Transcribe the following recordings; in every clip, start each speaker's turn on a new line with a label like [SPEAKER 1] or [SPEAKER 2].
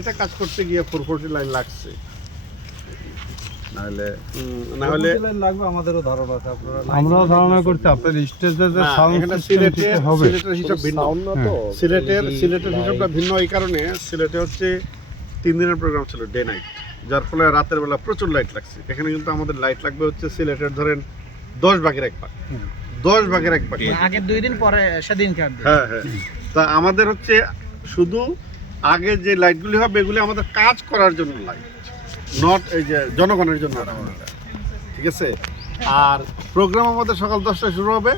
[SPEAKER 1] এটা কাজ করতে গিয়ে ফোর ফোরটি লাইন লাগছে। নাহলে না হলে
[SPEAKER 2] হলে লাগবে আমাদেরও ধারণা আছে আপনারা
[SPEAKER 3] আমরাও ধারণা করছি আপনার স্টেজে যে সাউন্ড
[SPEAKER 1] সিলেটে
[SPEAKER 3] হবে।
[SPEAKER 1] সিলেটের হিসাব ভিন্ন।
[SPEAKER 3] হ্যাঁ।
[SPEAKER 1] সিলেটের সিলেটের হিসাবটা ভিন্ন এই কারণে সিলেটে হচ্ছে তিন দিনের প্রোগ্রাম ছিল ডে নাইট যার ফলে রাতের বেলা প্রচুর লাইট লাগছে। এখানে কিন্তু আমাদের লাইট লাগবে হচ্ছে সিলেটের ধরেন দশ ভাগের এক ভাগ। দশ ভাগের এক ভাগ।
[SPEAKER 4] আগের দুই দিন পরে সেদিন
[SPEAKER 1] হ্যাঁ হ্যাঁ। তা আমাদের হচ্ছে শুধু আগে যে লাইটগুলি হবে এগুলি আমাদের কাজ করার জন্য লাইট নট এই যে জনগণের জন্য। ঠিক আছে? আর প্রোগ্রাম আমাদের সকাল দশটায় শুরু হবে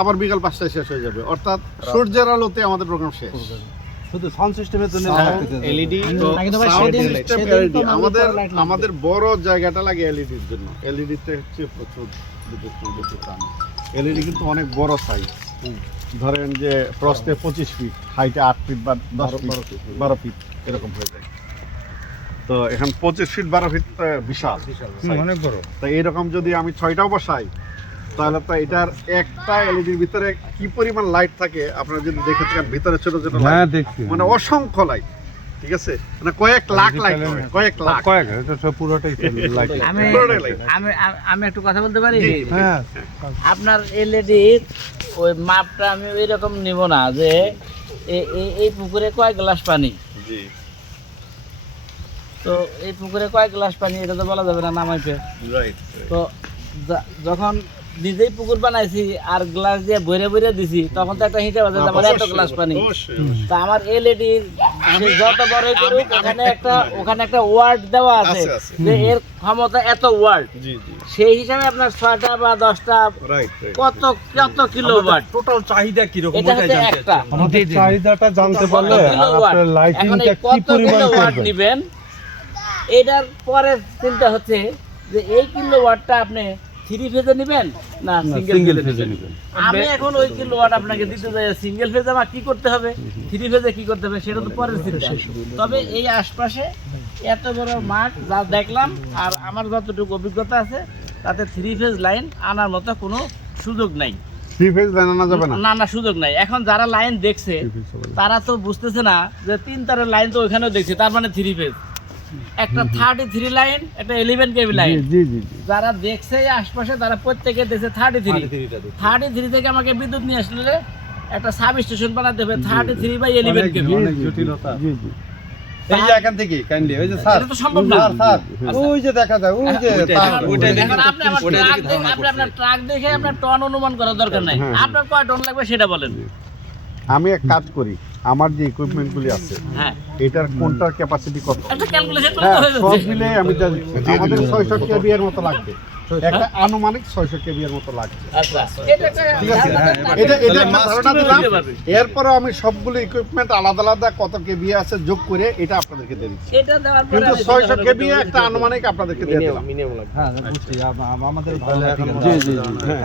[SPEAKER 1] আবার বিকাল পাঁচটায় শেষ হয়ে যাবে। অর্থাৎ সূর্যের আলোতে আমাদের প্রোগ্রাম শেষ।
[SPEAKER 2] শুধু সাউন্ড সিস্টেমের জন্য এলইডি
[SPEAKER 4] আমাদের
[SPEAKER 1] আমাদের বড় জায়গাটা লাগে এলইডির জন্য। এলইডিতে হচ্ছে প্রচুর বিদ্যুৎ এলইডি কিন্তু অনেক বড় সাইজ ধরেন যে প্রস্থে পঁচিশ ফিট হাইটে আট ফিট বা দশ ফিট বারো ফিট এরকম হয়ে যায়। তো এখন পঁচিশ ফিট বারো ফিট বিশাল।
[SPEAKER 3] অনেক বড়।
[SPEAKER 1] তো এইরকম যদি আমি ছয়টাও বসাই তাহলে তো এটার একটা এলইডির ভিতরে কি পরিমাণ লাইট থাকে আপনারা যদি দেখে থাকেন ভিতরে ছোট ছোট
[SPEAKER 3] হ্যাঁ
[SPEAKER 1] লাইট
[SPEAKER 3] দেখছি।
[SPEAKER 1] মানে অসংখ্য লাইট ঠিক আছে? মানে কয়েক লাখ লাইট কয়েক লাখ।
[SPEAKER 3] কয়েক এটা সব পুরোটাই লাইট
[SPEAKER 4] আমি আমি আমি- আমি একটু কথা বলতে পারি?
[SPEAKER 3] হ্যাঁ।
[SPEAKER 4] আপনার এলইডির ওই মাপটা আমি ওই রকম নিব না যে এই পুকুরে কয় গ্লাস পানি? তো এই পুকুরে কয় গ্লাস পানি এটা তো বলা যাবে না নামাইতে। তো যখন নিজেই পুকুর বানাইছি আর গ্লাস দিয়ে বইরে বইরে দিছি তখন তো একটা হিসাব আছে এত গ্লাস পানি। তা আমার এলইডি যত বড় করুক ওখানে একটা ওখানে একটা ওয়ার্ড দেওয়া আছে। যে এর ক্ষমতা এত ওয়ার্ড
[SPEAKER 1] জি জি।
[SPEAKER 4] সেই হিসাবে আপনার ছয়টা বা দশটা কত কত কিলো ওয়াট
[SPEAKER 2] টোটাল চাহিদা কি রকম
[SPEAKER 4] এটা হচ্ছে একটা।
[SPEAKER 3] আমাদের চাহিদাটা জানতে পারলে
[SPEAKER 4] কত
[SPEAKER 3] আর
[SPEAKER 4] কিলোওয়াট?
[SPEAKER 3] আপনার লাইটিংটা কি পরিমাণ
[SPEAKER 4] কিলোওয়াট
[SPEAKER 3] করবেন
[SPEAKER 4] এটার পরের চিন্তা হচ্ছে যে এই কিলোওয়াটটা আপনি থ্রি ফেজে নেবেন? না সিঙ্গেল ফেজে নেবেন। আমি এখন ওই আপনাকে দিতে যাই সিঙ্গেল ফেজে আমার কি করতে হবে? থ্রি ফেজে কি করতে হবে? সেটা তো পরের চিন্তা তবে এই আশপাশে এত বড় মাঠ যা দেখলাম আর আমার যতটুকু অভিজ্ঞতা আছে তাতে থ্রি ফেজ লাইন আনার মতো কোনো সুযোগ নাই।
[SPEAKER 1] থ্রি ফেজ লাইন আনা যাবে না?
[SPEAKER 4] না না সুযোগ নাই। এখন যারা লাইন দেখছে তারা তো বুঝতেছে না যে তিন তারের লাইন তো ওইখানেও দেখছে তার মানে থ্রি ফেজ একটা থার্টি থ্রি লাইন একটা ইলেভেন কেবি লাইন
[SPEAKER 3] জি জি জি।
[SPEAKER 4] যারা দেখছে আশপাশে তারা প্রত্যেকে দেখছে থার্টি থ্রি থার্টি থ্রি থেকে আমাকে বিদ্যুৎ নিয়ে আসলে একটা সাব স্টেশন বানাতে হবে thirty three by eleven KV
[SPEAKER 2] জটিলতা।
[SPEAKER 3] জি জি।
[SPEAKER 2] এই যে এখান থেকে কাইন্ডলি ওই যে স্যার
[SPEAKER 4] তো সম্ভব না।
[SPEAKER 2] স্যার স্যার ওই যে দেখা যায় ওই যে তার-
[SPEAKER 4] ওইটাই আপনি আমার ট্রাক দেখে আপনি আপনার ট্রাক দেখে আপনার টন অনুমান করার দরকার নাই।
[SPEAKER 1] হ্যাঁ।
[SPEAKER 4] আপনার কয় টন লাগবে সেটা বলেন।
[SPEAKER 1] আমি এক কাজ করি। আমার যে ইকুইপমেন্টগুলি আছে
[SPEAKER 4] হ্যাঁ।
[SPEAKER 1] এটার কোনটার ক্যাপাসিটি কত? হ্যাঁ
[SPEAKER 4] হয়ে
[SPEAKER 1] সব মিলে আমি যা আমাদের ছয়শো কেবি এর মতো লাগবে। একটা আনুমানিক ছয়শো কেবি এর মতো লাগবে
[SPEAKER 4] আচ্ছা এটা
[SPEAKER 1] এটা একটা ধারণা দিলাম। এরপরে আমি সবগুলো ইকুইপমেন্ট আলাদা আলাদা কত কেবি আছে যোগ করে এটা আপনাদেরকে দিয়ে দিচ্ছি।
[SPEAKER 4] এটা দেওয়ার পরে
[SPEAKER 1] কিন্তু ছয়শো কেবি একটা আনুমানিক আপনাদেরকে দিয়ে দিলাম।
[SPEAKER 2] হ্যাঁ আমাদের
[SPEAKER 3] জি, জি, জি।
[SPEAKER 2] হ্যাঁ।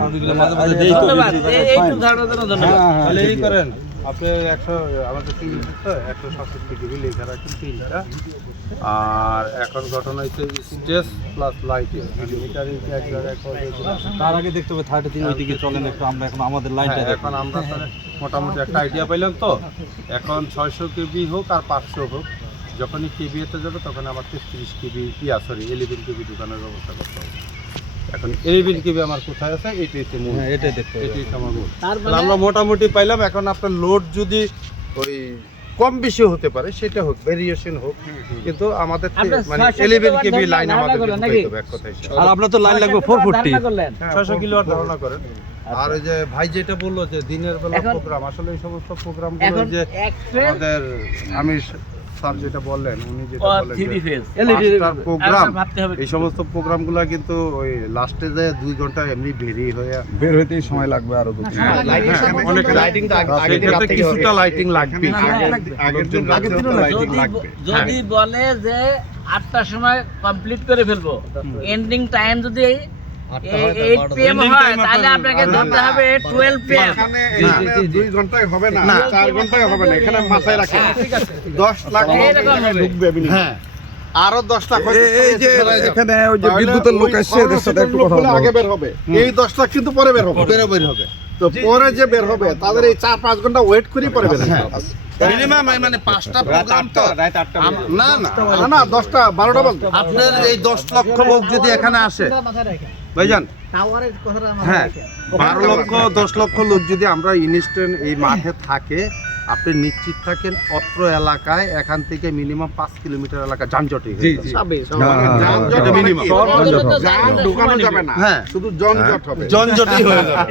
[SPEAKER 3] হ্যাঁ, হ্যাঁ,
[SPEAKER 2] করেন। আপনি একশো আমাদের সাতষট্টি লেখা রাখেন তিনটা। আর এখন ঘটনা হচ্ছে স্টেজ প্লাস লাইটিং মিটার তার আগে দেখতে হবে থার্টি তিন ওইদিকে চলেন একটু আমরা এখন আমাদের লাইনটা এখন আমরা মোটামুটি একটা আইডিয়া পাইলাম তো। এখন ছয়শো কেবি হোক আর পাঁচশো হোক যখনই কেবি এতে যাবে তখন আমার তেত্রিশ কেবি ইয়া সরি ইলেভেন কেবি দোকানের ব্যবস্থা করতে হবে। এখন ইলেভেন কেবি আমার কোথায় আছে? এটাই মূল।
[SPEAKER 3] এটাই দেখতে
[SPEAKER 2] এটাই আমার মূল। আমরা মোটামুটি পাইলাম এখন আপনার লোড যদি ওই কম বেশি হতে পারে সেটা হোক ভেরিয়েশন হোক কিন্তু আমাদের মানে
[SPEAKER 4] 600
[SPEAKER 2] ইলেভেন কেবি লাইন আমাদের? এক কথায়
[SPEAKER 3] আর আপনার তো লাইন লাগবে ফোর ফোরটি
[SPEAKER 4] ধারণা করলেন?
[SPEAKER 2] ছয়শো কিলো ধারণা করেন। আর ওই যে ভাই যেটা বলল যে দিনের বেলা প্রোগ্রাম আসলে এই সমস্ত প্রোগ্রামগুলো যে আমাদের আমি স্যার যেটা বললেন উনি যেটা বললেন প্রোগ্রাম এই সমস্ত প্রোগ্রামগুলো কিন্তু ওই লাস্টে যে দুই ঘণ্টা এমনি ভেরি হয়ে
[SPEAKER 3] বের হইতেই সময় লাগবে আরও দু তিন
[SPEAKER 4] হ্যাঁ,
[SPEAKER 3] ঘণ্টা।
[SPEAKER 2] হ্যাঁ, অনেক লাইটিং কিছুটা লাইটিং লাগবে।
[SPEAKER 1] আগের
[SPEAKER 4] যদি
[SPEAKER 1] লাগবে।
[SPEAKER 4] যদি বলে যে আটটার সময় কমপ্লিট করে ফেলব এন্ডিং টাইম যদি এইট পিএম হয় তাহলে আপনাকে ধরতে হবে টুয়েলভ পিএম
[SPEAKER 1] এখানে এখানে দুই ঘন্টায় হবে না। চার ঘন্টায় হবে না এখানে মাথায় রাখেন।
[SPEAKER 4] ঠিক আছে
[SPEAKER 1] দশ লাখ
[SPEAKER 4] এরকম হবে।
[SPEAKER 1] ঢুকবে হ্যাঁ। আরও দশ লাখ
[SPEAKER 3] এই যে এখানে ওই যে বিদ্যুতের লোক আসছে এদের সাথে একটু কথা
[SPEAKER 1] আগে বের হবে। এই দশ লাখ কিন্তু পরে বের হবে। বের হবে। তো পরে যে বের হবে তাদের এই চার পাঁচ ঘণ্টা ওয়েট করেই পরে বের হবে।
[SPEAKER 2] মিনিমাম মানে পাঁচটা প্রোগ্রাম তো। না না
[SPEAKER 1] না না দশটা বারোটা বলতে।
[SPEAKER 2] আপনার এই দশ লক্ষ লোক যদি এখানে আসে ভাইজান? হ্যাঁ বারো লক্ষ দশ লক্ষ লোক যদি আমরা ইনস্ট্যান্ট এই মাঠে থাকে আপনি নিশ্চিত থাকেন অত্র এলাকায় এখান থেকে মিনিমাম পাঁচ কিলোমিটার এলাকা যানজটই হয়ে যানজট হয়ে যাবে।